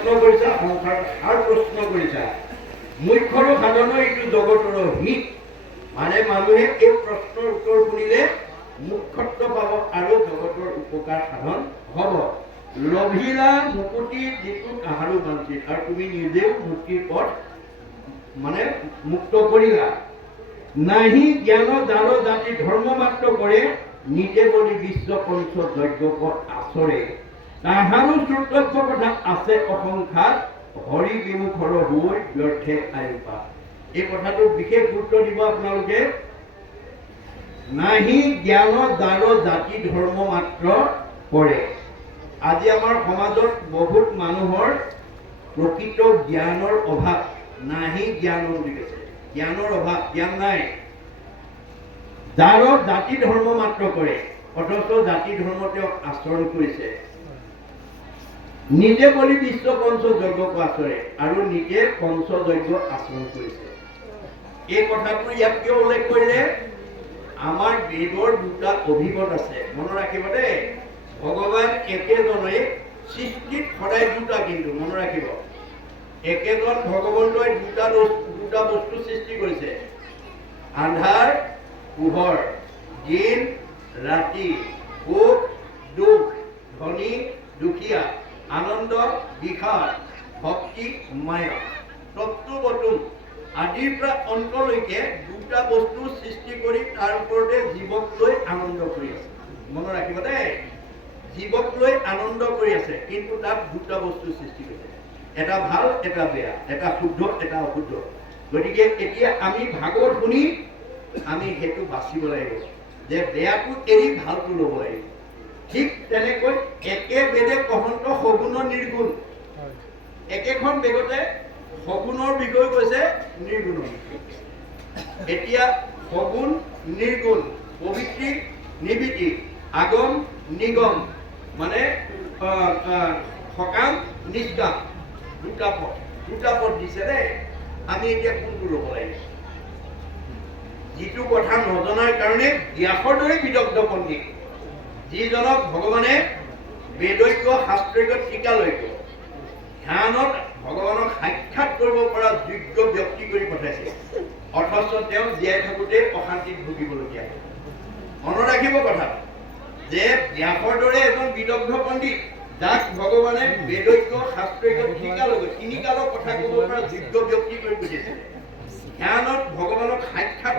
প্ৰশ্ন কৰিছা, সংসাৰ সাৰ প্ৰশ্ন কৰিছা। মুখ্যৰ সাধন এইটো জগতৰ হিত, মানে মানুহে এই প্ৰশ্নৰ উত্তৰ শুনিলে মুখ্যত্ব পাব আৰু জগতৰ উপকাৰ সাধন হ'ব। লভিলা মুকুতি যিটো কাহাৰো বাঞ্চিত, আৰু তুমি নিজেও মুক্তিৰ পথ মানে মুক্ত কৰিলা। নাহি জ্ঞান যাৰ জাতি ধৰ্ম মাত্ৰ কৰে, নিজে বলি বিশ্ব পঞ্চ যজ্ঞ আচৰে। তাহাৰো শ্ৰোতব্য কথা আছে অসংখ্যাত, হৰি বিমুখৰ হৈ ব্যৰ্থে আয়ুপা। এই কথাটো বিশেষ গুৰুত্ব দিব আপোনালোকে। নাহি জ্ঞান যাৰ জাতি ধৰ্ম মাত্ৰ কৰে। আজি আমাৰ সমাজত বহুত মানুহৰ প্ৰকৃত জ্ঞানৰ অভাৱ। নাহি জ্ঞান বুলি কৈছে, জ্ঞানৰ অভাৱ, জ্ঞান নাই। যাৰ জাতি ধৰ্ম মাত্ৰ কৰে, অথচ জাতি ধৰ্ম তেওঁ আচৰণ কৰিছে। নিজে বলি বিশ্ব পঞ্চ যজ্ঞ আচৰে, আৰু নিজে পঞ্চ যজ্ঞ আচৰণ কৰিছে। এই কথাটো ইয়াত কিয় উল্লেখ কৰিলে? আমাৰ বেদৰ দুটা অভিমত আছে, মনত ৰাখিব দেই। ভগৱান একেজনে, সৃষ্টিত সদায় দুটা, কিন্তু মনত ৰাখিব। একেজন ভগৱন্তই দুটা বস্তু সৃষ্টি কৰিছে, আন্ধাৰ পোহৰ, দিন ৰাতি, সুখ দুখ, ধনী দুখীয়া, আনন্দ বিষাদ, ভক্তি মায়া। তত্ত্ব বতুম আদিৰ পৰা অন্তলৈকে দুটা বস্তু সৃষ্টি কৰি তাৰ ওপৰতে জীৱক লৈ আনন্দ কৰি আছে। মনত ৰাখিব দেই, জীৱক লৈ আনন্দ কৰি আছে, কিন্তু তাত দুটা বস্তু সৃষ্টি কৰিছে, এটা ভাল এটা বেয়া, এটা শুদ্ধ এটা অশুদ্ধ। গতিকে এতিয়া আমি ভাগৱত শুনি আমি সেইটো বাচিব লাগিব, যে বেয়াটো এৰি ভালটো ল'ব লাগিব। ঠিক তেনেকৈ একে বেদে কহন্ত সগুণ নিৰ্গুণ, একেখন বেদতে সগুণৰ বিষয় কৈছে, নিৰ্গুণৰ বিষয়। এতিয়া সগুণ নিৰ্গুণ, প্ৰবৃত্তি নিবৃত্তি, আগম নিগম, মানে সকাম নিষ্কাম, দুটা পথ দিছে দেই। আমি এতিয়া কোনটো ল'ব লাগিব? যিটো কথা নজনাৰ কাৰণে ব্যাসৰ দৰে বিদগ্ধ পণ্ডিত, যিজনক ভগৱানে বেদৈক্য শাস্ত্ৰজ্ঞ টীকালৈক্য ধ্যানত ভগৱানক সাক্ষাৎ কৰিব পৰা যোগ্য ব্যক্তি কৰি পঠাইছে, অথচ তেওঁ জীয়াই থাকোঁতে অশান্তিত ভুগিবলগীয়া হয়। মনত ৰাখিব কথা, যে ব্যাসৰ দৰে এজন বিদগ্ধ পণ্ডিত, যাক ভগৱানে বেদৈক্য শাস্ত্ৰজ্ঞ টীকালৈক্য তিনি কালৰ কথা ক'ব পৰা যোগ্য ব্যক্তি কৰি পঠিয়াইছে, ধ্যানত ভগৱানক সাক্ষাৎ